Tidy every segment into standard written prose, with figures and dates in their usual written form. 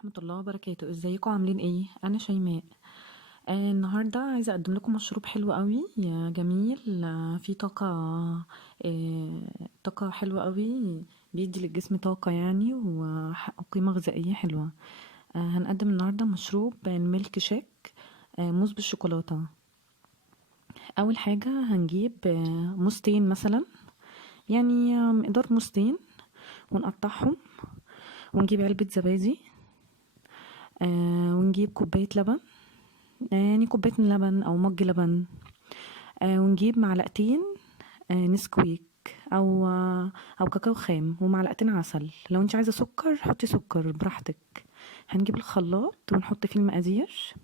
ورحمة الله وبركاته. ازيكم عاملين ايه؟ انا شيماء. النهاردة عايزة اقدم لكم مشروب حلو قوي جميل، فيه طاقة. طاقة حلوة قوي. بيدي للجسم طاقة يعني وقيمة غذائية حلوة. هنقدم النهاردة مشروب الميلك شيك، موز بالشوكولاتة. اول حاجة هنجيب موزتين مثلا، يعني مقدار موزتين، ونقطعهم. ونجيب علبة زبادي، ونجيب كوباية لبن، يعني كوباية من لبن أو مج لبن. ونجيب معلقتين نسكويك أو كاكاو خام، ومعلقتين عسل. لو انت عايزة سكر حطي سكر براحتك. هنجيب الخلاط ونحط فيه المقادير.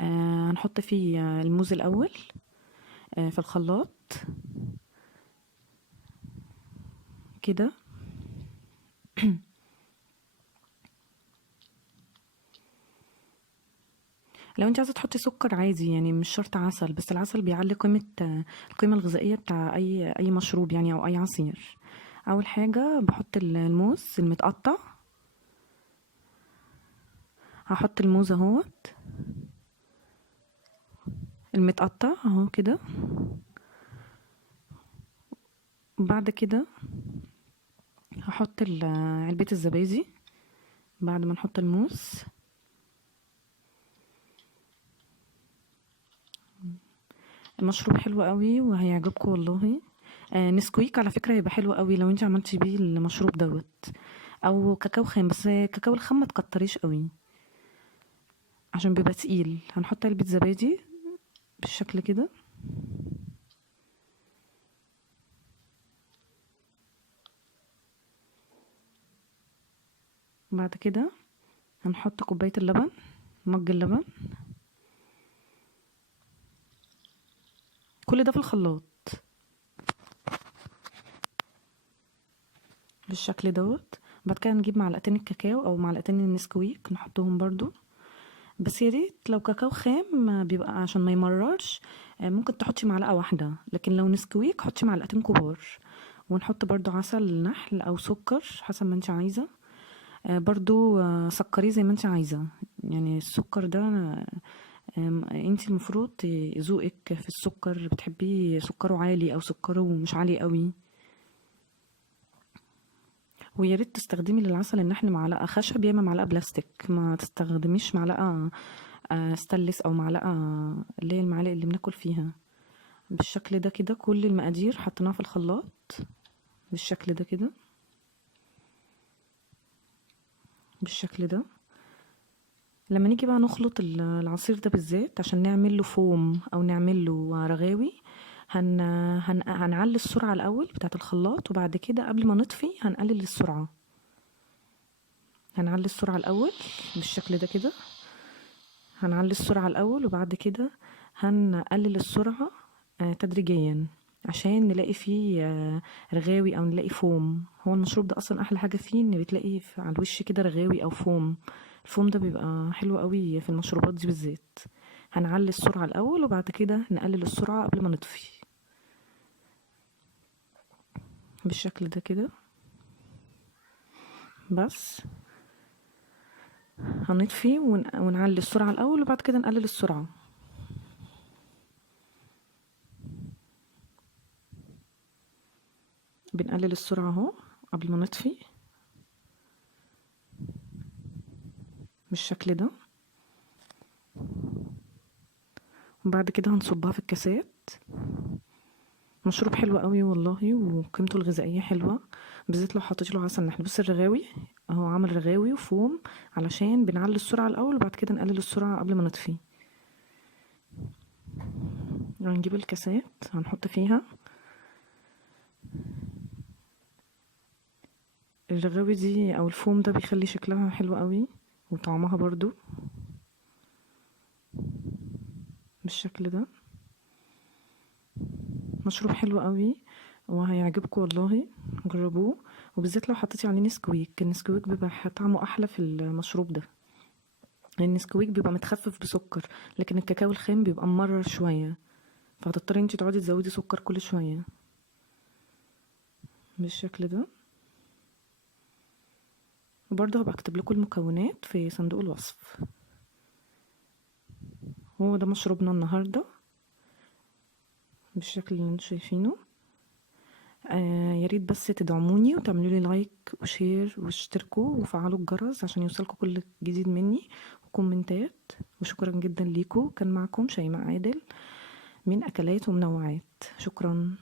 هنحط فيه الموز الأول في الخلاط كده. لو انت عايزة تحطي سكر عادي، يعني مش شرط عسل، بس العسل بيعلي القيمة الغذائية بتاع أي مشروب يعني أو أي عصير. أول حاجة بحط الموز المتقطع. هحط الموز اهوت المتقطع اهو كده. وبعد كده هحط علبة الزبادي بعد ما نحط الموز. المشروب حلو قوي وهيعجبكم والله. نسكويك على فكرة هيبقى حلو قوي لو انت عملتي بيه المشروب دوت، او كاكاو خام، بس كاكاو الخام ما تكتريش قوي عشان بيبقى تقيل. هنحط علبة زبادي بالشكل كده. بعد كده هنحط كوباية اللبن، مج اللبن، كل ده في الخلاط بالشكل دوت. بعد كده نجيب معلقتين الكاكاو او معلقتين النسكويك نحطهم برضو، بس يا ريت لو كاكاو خام بيبقى عشان ما يمررش. ممكن تحطي معلقة واحدة، لكن لو نسكويك حطي معلقتين كبار. ونحط برضو عسل نحل او سكر حسب ما انت عايزة. برضو سكريه زي ما انت عايزة. يعني السكر ده انت المفروض ذوقك في السكر، بتحبيه سكره عالي او سكره مش عالي قوي. ويا ريت تستخدمي للعسل النحل معلقة خشب يا اما معلقة بلاستيك، ما تستخدميش معلقة ستانلس او معلقة اللي هي المعالق اللي بناكل فيها. بالشكل ده كده كل المقادير حطيناها في الخلاط بالشكل ده كده. بالشكل ده لما نيجي بقى نخلط العصير ده بالذات عشان نعمل له فوم او نعمل له رغاوي. هنعلي السرعة الاول بتاعة الخلاط، وبعد كده قبل ما نطفي هنقلل السرعة. هنعلي السرعة الاول بالشكل ده كده. هنعلي السرعة الأول وبعد كده هنقلل السرعة تدريجيا عشان نلاقي فيه رغاوي أو نلاقي فوم. هو المشروب ده أصلا أحلى حاجة فيه إن بتلاقي على الوش كده رغاوي أو فوم. الفوم ده بيبقى حلو قوي في المشروبات دي بالذات. هنعلي السرعة الأول وبعد كده نقلل السرعة قبل ما نطفي بالشكل ده كده. بس هنطفي ونعلي السرعة الأول وبعد كده نقلل السرعة. بنقلل السرعة اهو قبل ما نطفي بالشكل ده. وبعد كده هنصبها في الكاسات. مشروب حلو قوي والله وقيمته الغذائية حلوة، بالذات لو حطيت له عسل نحل. بص الرغاوي اهو عامل رغاوي وفوم علشان بنعلي السرعة الأول وبعد كده نقلل السرعة قبل ما نطفي. هنجيب الكاسات هنحط فيها الرغاوي دي او الفوم ده، بيخلي شكلها حلو قوي وطعمها برضو بالشكل ده. مشروب حلو قوي وهيعجبكم والله، جربوه. وبالذات لو حطيتي عليه نسكويك، النسكويك بيبقى طعمه احلى في المشروب ده. النسكويك بيبقى متخفف بسكر، لكن الكاكاو الخام بيبقى ممرر شوية، فهتضطري انتي تقعدي تزودي سكر كل شوية بالشكل ده. وبرضه هبقى اكتب لكم المكونات في صندوق الوصف. هو ده مشروبنا النهارده بالشكل اللي انتوا شايفينه. يا ريت بس تدعموني وتعملوا لي لايك وشير واشتركوا وفعلوا الجرس عشان يوصلكم كل جديد مني وكومنتات. وشكرا جدا ليكم. كان معكم شيماء عادل من اكلات ومنوعات. شكرا.